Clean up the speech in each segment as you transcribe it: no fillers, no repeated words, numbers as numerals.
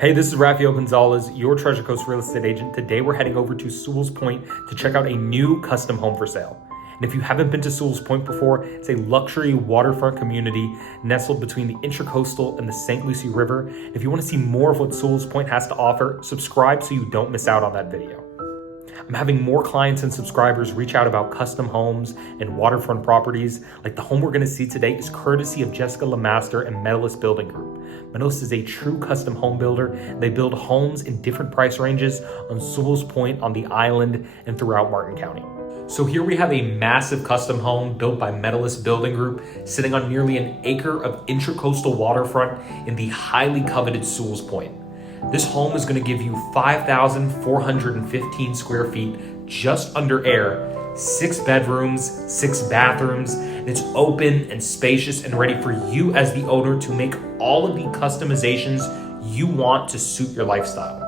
Hey, this is Rafael Gonzalez, your Treasure Coast real estate agent. Today we're heading over to Sewall's Point to check out a new custom home for sale. And if you haven't been to Sewall's Point before, it's a luxury waterfront community nestled between the Intracoastal and the St. Lucie River. And if you want to see more of what Sewall's Point has to offer, subscribe so you don't miss out on that video. I'm having more clients and subscribers reach out about custom homes and waterfront properties. Like the home we're going to see today is courtesy of Jessica Lemaster and Medalist Building Group. Medalist is a true custom home builder. They build homes in different price ranges on Sewall's Point, on the island, and throughout Martin County. So here we have a massive custom home built by Medalist Building Group, sitting on nearly an acre of intracoastal waterfront in the highly coveted Sewall's Point. This home is going to give you 5,415 square feet, just under air, 6 bedrooms, 6 bathrooms, and it's open and spacious and ready for you as the owner to make all of the customizations you want to suit your lifestyle.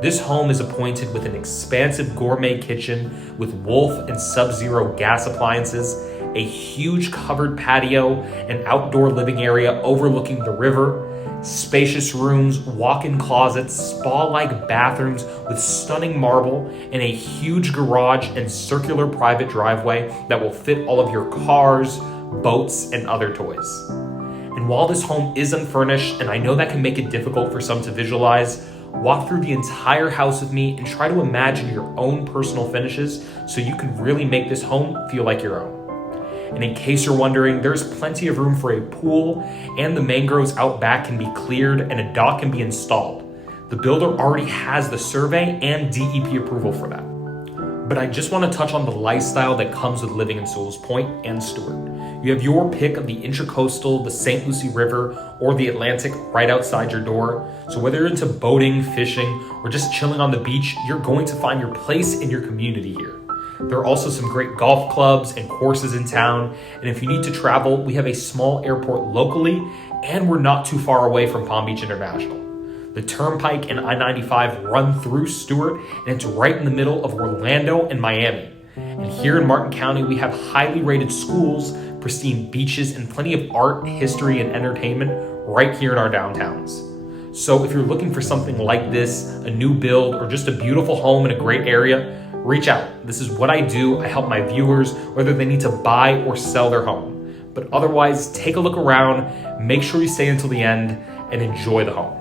This home is appointed with an expansive gourmet kitchen with Wolfe and Sub-Zero gas appliances, a huge covered patio, and outdoor living area overlooking the river, spacious rooms, walk-in closets, spa-like bathrooms with stunning marble, and a huge garage and circular private driveway that will fit all of your cars, boats, and other toys. And while this home is unfurnished, and I know that can make it difficult for some to visualize, walk through the entire house with me and try to imagine your own personal finishes so you can really make this home feel like your own. And in case you're wondering, there's plenty of room for a pool, and the mangroves out back can be cleared and a dock can be installed. The builder already has the survey and DEP approval for that. But I just want to touch on the lifestyle that comes with living in Sewall's Point and Stuart. You have your pick of the Intracoastal, the St. Lucie River, or the Atlantic right outside your door. So whether you're into boating, fishing, or just chilling on the beach, you're going to find your place in your community here. There are also some great golf clubs and courses in town. And if you need to travel, we have a small airport locally, and we're not too far away from Palm Beach International. The Turnpike and I-95 run through Stuart, and it's right in the middle of Orlando and Miami. And here in Martin County, we have highly rated schools, pristine beaches, and plenty of art, history, and entertainment right here in our downtowns. So if you're looking for something like this, a new build, or just a beautiful home in a great area, reach out. This is what I do. I help my viewers, whether they need to buy or sell their home. But otherwise, take a look around, make sure you stay until the end, and enjoy the home.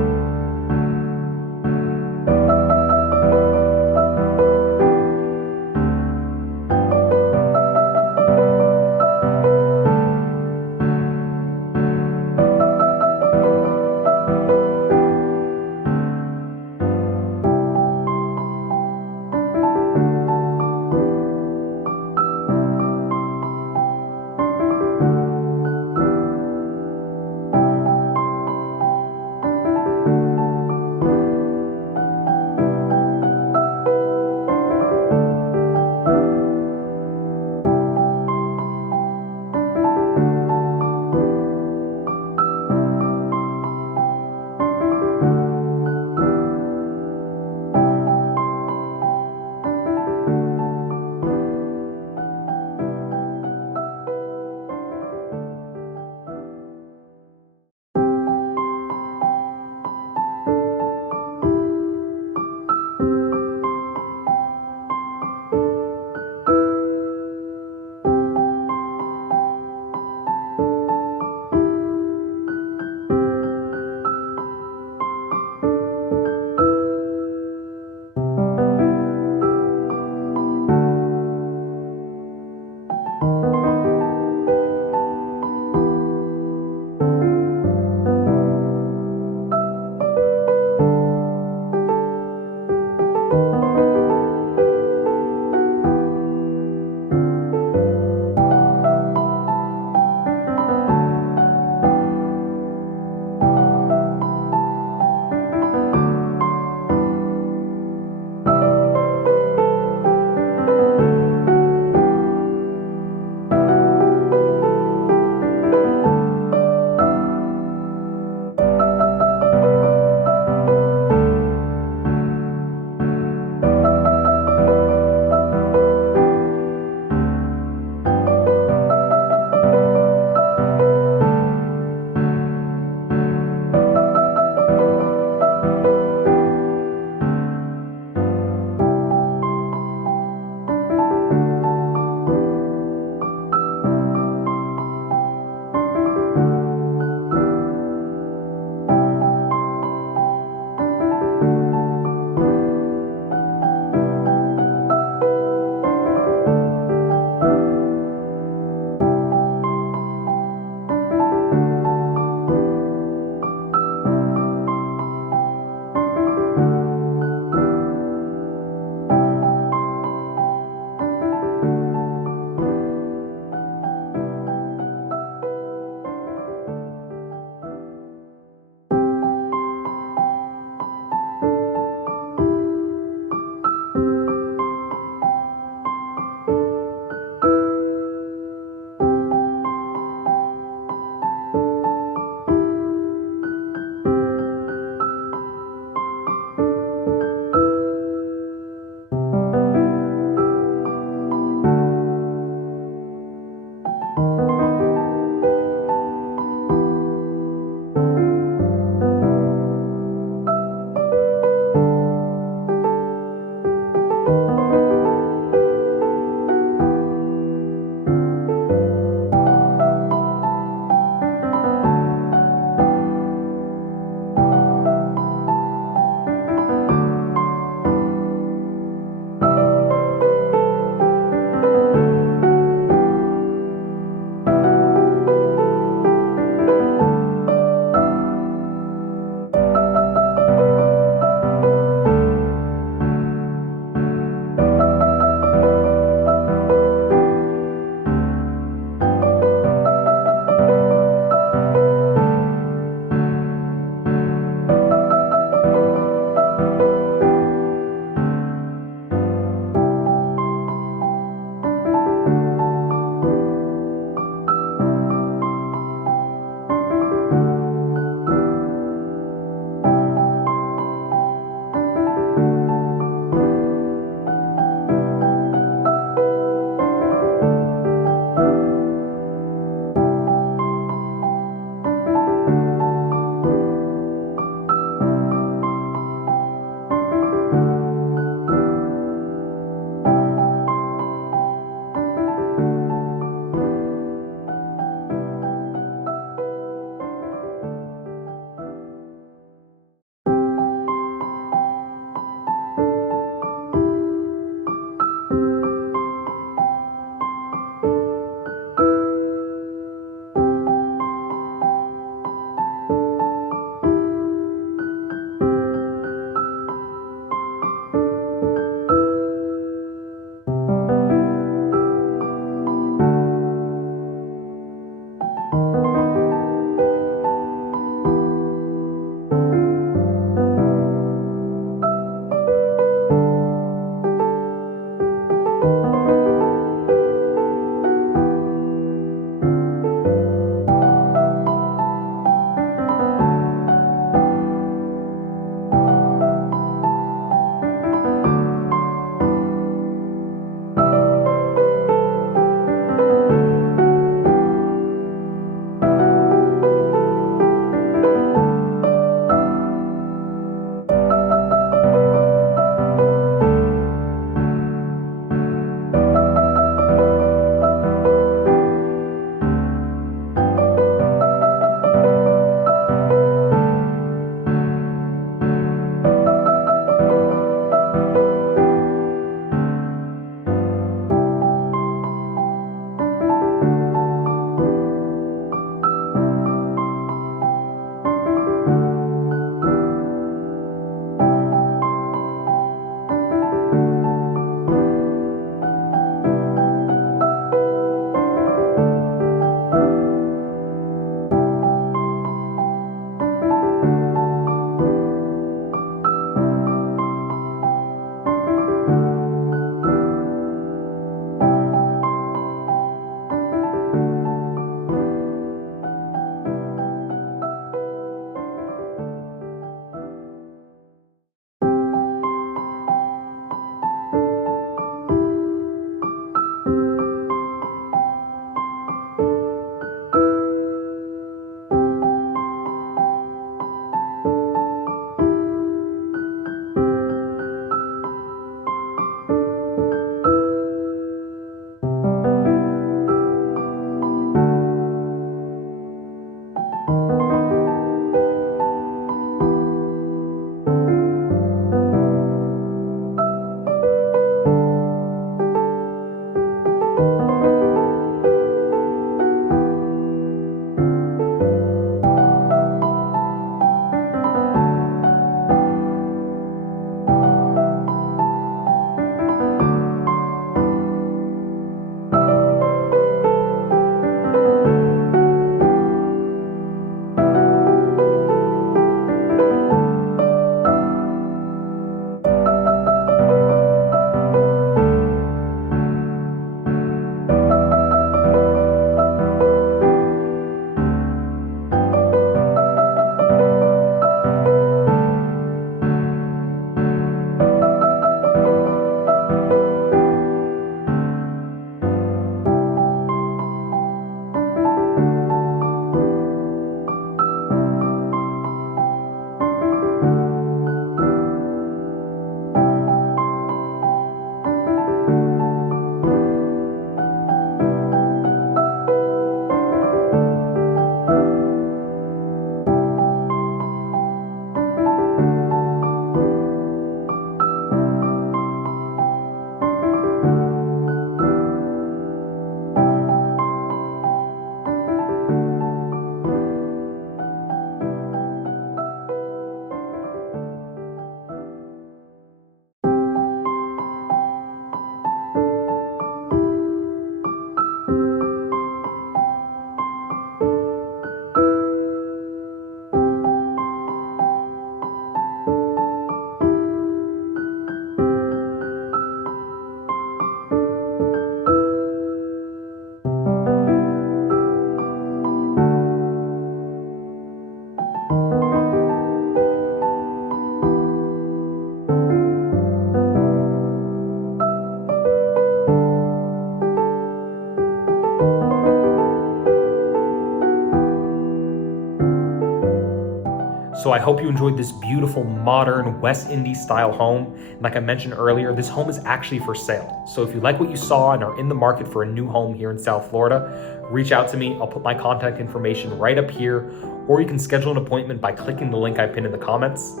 So I hope you enjoyed this beautiful, modern, West Indies style home. And like I mentioned earlier, this home is actually for sale. So if you like what you saw and are in the market for a new home here in South Florida, reach out to me. I'll put my contact information right up here, or you can schedule an appointment by clicking the link I pinned in the comments.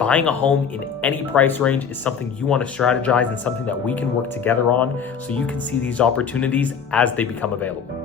Buying a home in any price range is something you want to strategize and something that we can work together on so you can see these opportunities as they become available.